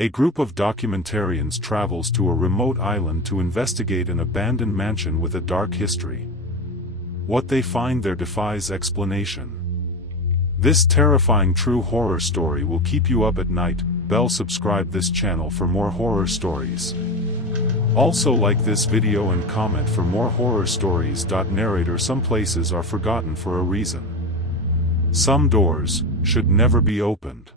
A group of documentarians travels to a remote island to investigate an abandoned mansion with a dark history. What they find there defies explanation. This terrifying true horror story will keep you up at night. Subscribe this channel for more horror stories. Also like this video and comment for more horror stories. Narrator. Some places are forgotten for a reason. Some doors should never be opened.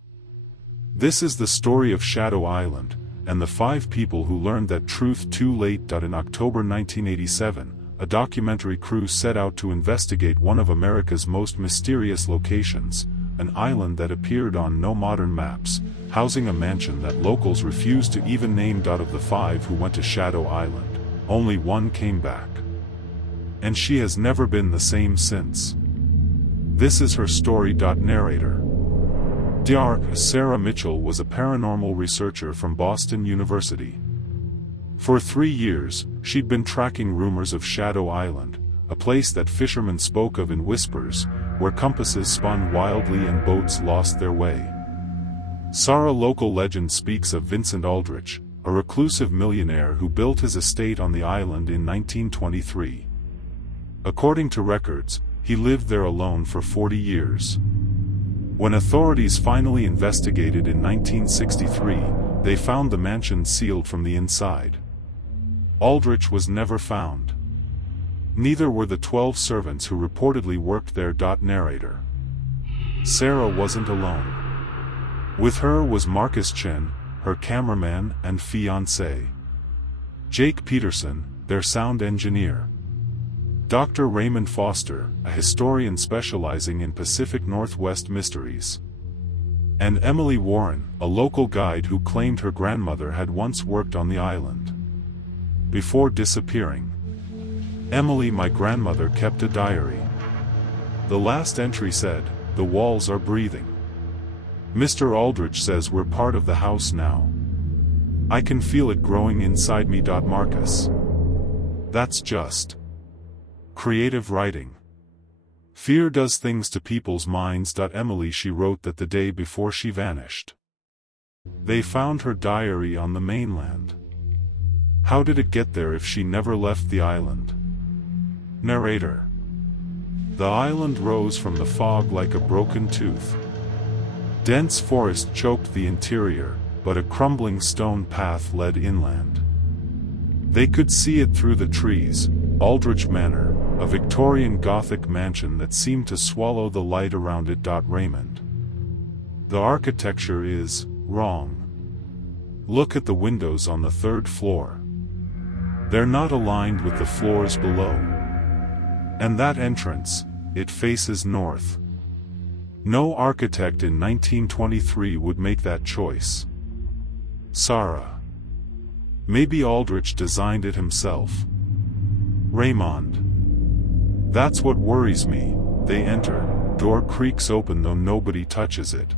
This is the story of Shadow Island, and the 5 people who learned that truth too late. In October 1987, a documentary crew set out to investigate one of America's most mysterious locations, an island that appeared on no modern maps, housing a mansion that locals refused to even name. Of the 5 who went to Shadow Island, only one came back. And she has never been the same since. This is her story. Narrator. Sarah Mitchell was a paranormal researcher from Boston University. For 3 years, she'd been tracking rumors of Shadow Island, a place that fishermen spoke of in whispers, where compasses spun wildly and boats lost their way. Sarah. Local legend speaks of Vincent Aldrich, a reclusive millionaire who built his estate on the island in 1923. According to records, he lived there alone for 40 years. When authorities finally investigated in 1963, they found the mansion sealed from the inside. Aldrich was never found. Neither were the 12 servants who reportedly worked there. Narrator. Sarah wasn't alone. With her was Marcus Chen, her cameraman and fiancé. Jake Peterson, their sound engineer. Dr. Raymond Foster, a historian specializing in Pacific Northwest mysteries. And Emily Warren, a local guide who claimed her grandmother had once worked on the island. Before disappearing, Emily, my grandmother, kept a diary. The last entry said, "The walls are breathing. Mr. Aldrich says we're part of the house now. I can feel it growing inside me." Marcus. That's just creative writing. Fear does things to people's minds. Emily. She wrote that the day before she vanished, they found her diary on the mainland. How did it get there if she never left the island? Narrator. The island rose from the fog like a broken tooth. Dense forest choked the interior, but a crumbling stone path led inland. They could see it through the trees. Aldrich Manor, a Victorian Gothic mansion that seemed to swallow the light around it. Raymond. The architecture is wrong. Look at the windows on the 3rd floor. They're not aligned with the floors below. And that entrance, it faces north. No architect in 1923 would make that choice. Sarah. Maybe Aldrich designed it himself. Raymond. That's what worries me. They enter, door creaks open though nobody touches it.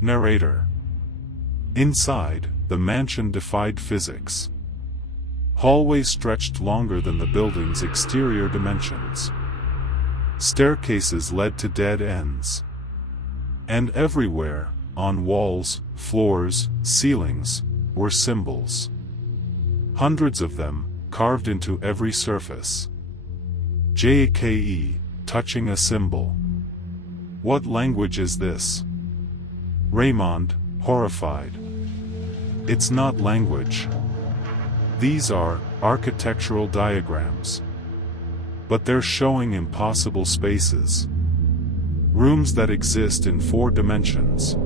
Narrator. Inside, the mansion defied physics. Hallways stretched longer than the building's exterior dimensions. Staircases led to dead ends. And everywhere, on walls, floors, ceilings, were symbols. Hundreds of them, carved into every surface. JKE, touching a symbol. What language is this? Raymond, horrified. It's not language. These are architectural diagrams. But they're showing impossible spaces. Rooms that exist in 4 dimensions.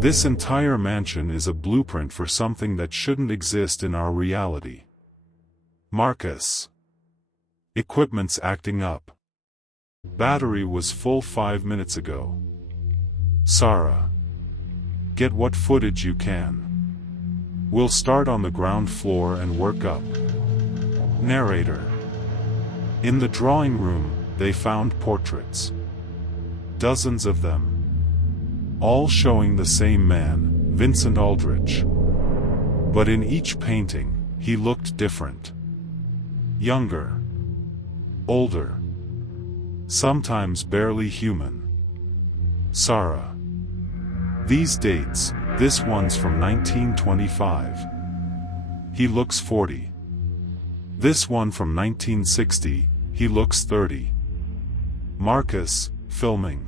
This entire mansion is a blueprint for something that shouldn't exist in our reality. Marcus. Equipment's acting up. Battery was full 5 minutes ago. Sarah. Get what footage you can. We'll start on the ground floor and work up. Narrator. In the drawing room, they found portraits. Dozens of them. All showing the same man, Vincent Aldrich. But in each painting, he looked different. Younger. Older. Sometimes barely human. Sarah. These dates, This one's from 1925. He looks 40. This one from 1960, he looks 30. Marcus, filming.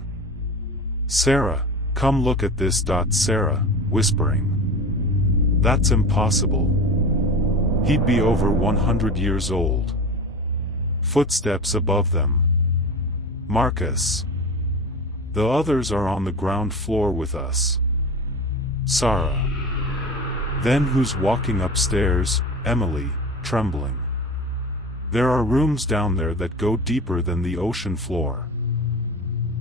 Sarah, come look at this. Sarah, whispering. That's impossible. He'd be over 100 years old. Footsteps above them. Marcus. The others are on the ground floor with us. Sarah. Then who's walking upstairs? Emily, trembling. There are rooms down there that go deeper than the ocean floor.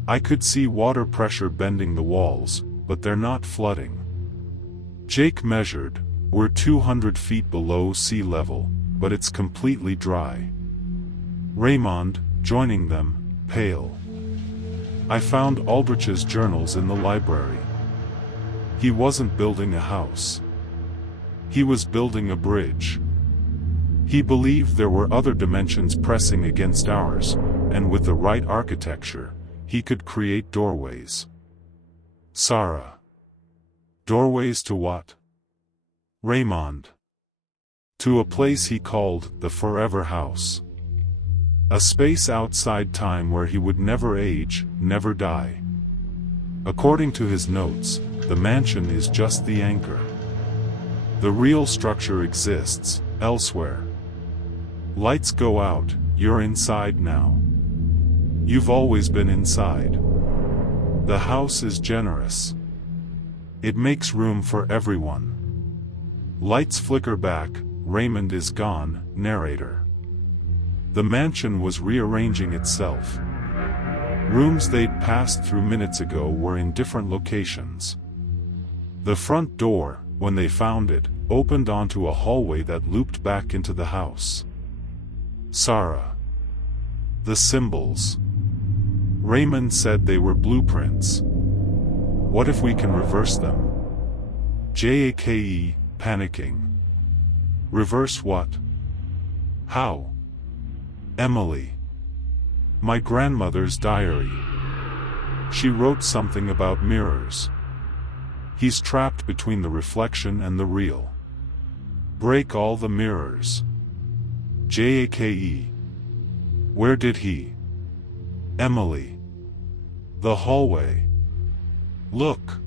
I could see water pressure bending the walls, but they're not flooding. Jake measured. We're 200 feet below sea level, but it's completely dry. Raymond, joining them, pale. I found Aldrich's journals in the library. He wasn't building a house. He was building a bridge. He believed there were other dimensions pressing against ours, and with the right architecture, he could create doorways. Sarah. Doorways to what? Raymond. To a place he called the Forever House. A space outside time where he would never age, never die. According to his notes, the mansion is just the anchor. The real structure exists elsewhere. Lights go out, you're inside now. You've always been inside. The house is generous. It makes room for everyone. Lights flicker back. Raymond is gone. Narrator. The mansion was rearranging itself. Rooms they'd passed through minutes ago were in different locations. The front door, when they found it, opened onto a hallway that looped back into the house. Sarah. The symbols. Raymond said they were blueprints. What if we can reverse them? Jake, panicking. Reverse what? How? Emily. My grandmother's diary. She wrote something about mirrors. He's trapped between the reflection and the real. Break all the mirrors. Jake. Where did he? Emily. The hallway. Look.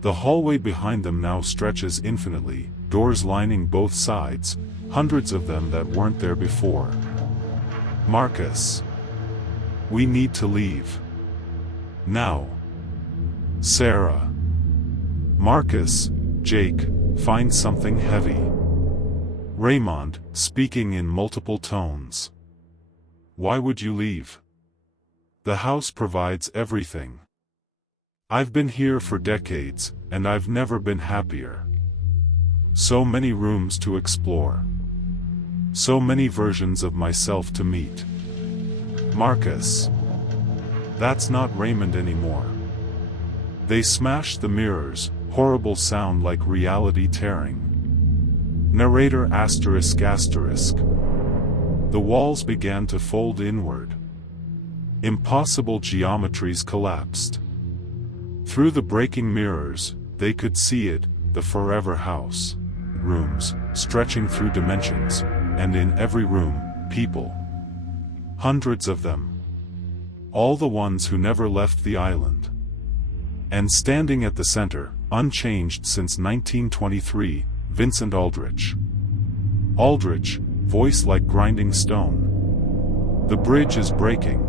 The hallway behind them now stretches infinitely, doors lining both sides, hundreds of them that weren't there before. Marcus. We need to leave. Now. Sarah. Marcus, Jake, find something heavy. Raymond, speaking in multiple tones. Why would you leave? The house provides everything. I've been here for decades, and I've never been happier. So many rooms to explore. So many versions of myself to meet. Marcus. That's not Raymond anymore. They smashed the mirrors, horrible sound like reality tearing. Narrator ***. The walls began to fold inward. Impossible geometries collapsed. Through the breaking mirrors, they could see it, the Forever House. Rooms, stretching through dimensions, and in every room, people. Hundreds of them. All the ones who never left the island. And standing at the center, unchanged since 1923, Vincent Aldrich. Aldrich, voice like grinding stone. The bridge is breaking.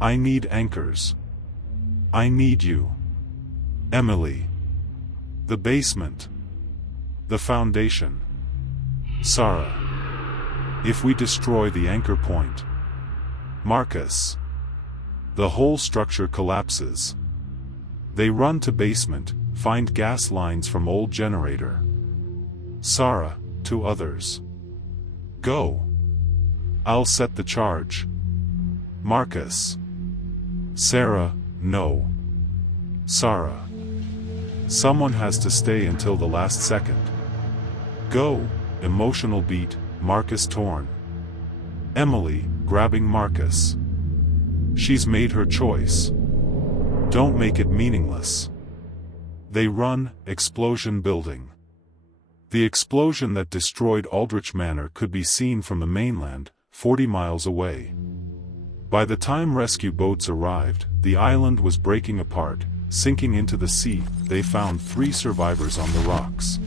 I need anchors. I need you. Emily. The basement. The foundation. Sarah. If we destroy the anchor point. Marcus. The whole structure collapses. They run to basement, find gas lines from old generator. Sarah, to others. Go. I'll set the charge. Marcus. Sarah, no. Sarah. Someone has to stay until the last second. Go. Emotional beat, Marcus torn. Emily, grabbing Marcus. She's made her choice. Don't make it meaningless. They run, explosion building. The explosion that destroyed Aldrich Manor could be seen from the mainland, 40 miles away. By the time rescue boats arrived, the island was breaking apart, sinking into the sea. They found 3 survivors on the rocks: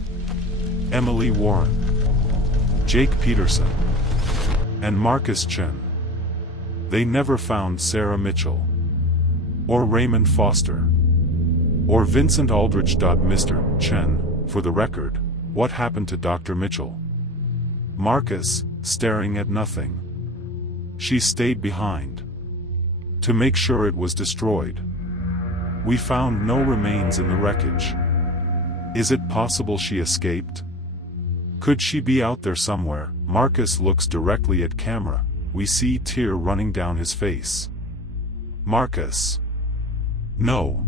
Emily Warren, Jake Peterson, and Marcus Chen. They never found Sarah Mitchell, or Raymond Foster, or Vincent Aldrich. Mr. Chen, for the record, what happened to Dr. Mitchell? Marcus, staring at nothing. She stayed behind to make sure it was destroyed. We found no remains in the wreckage. Is it possible she escaped? Could she be out there somewhere? Marcus looks directly at camera. We see tear running down his face. Marcus. No.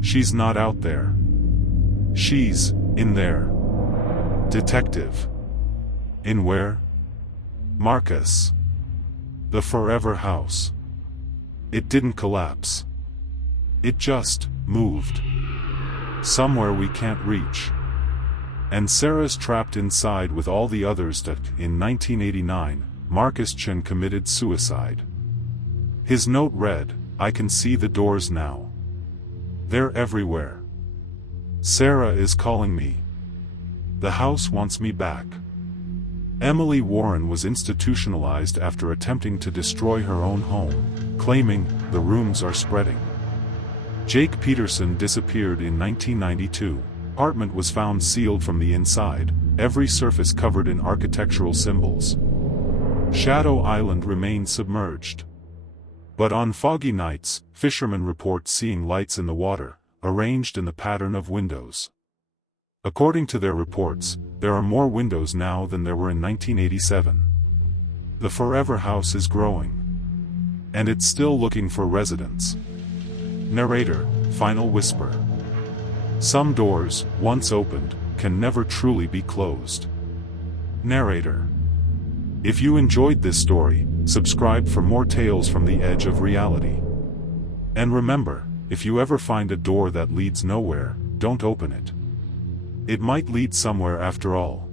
She's not out there. She's in there. Detective. In where? Marcus. The forever house. It didn't collapse. It just moved. Somewhere we can't reach. And Sarah's trapped inside with all the others. That in 1989, Marcus Chen committed suicide. His note read, "I can see the doors now. They're everywhere. Sarah is calling me. The house wants me back." Emily Warren was institutionalized after attempting to destroy her own home, claiming, "The rooms are spreading." Jake Peterson disappeared in 1992. Apartment was found sealed from the inside, every surface covered in architectural symbols. Shadow Island remained submerged. But on foggy nights, fishermen report seeing lights in the water, arranged in the pattern of windows. According to their reports, there are more windows now than there were in 1987. The forever house is growing. And it's still looking for residents. Narrator, final whisper. Some doors, once opened, can never truly be closed. Narrator. If you enjoyed this story, subscribe for more tales from the edge of reality. And remember, if you ever find a door that leads nowhere, don't open it. It might lead somewhere after all.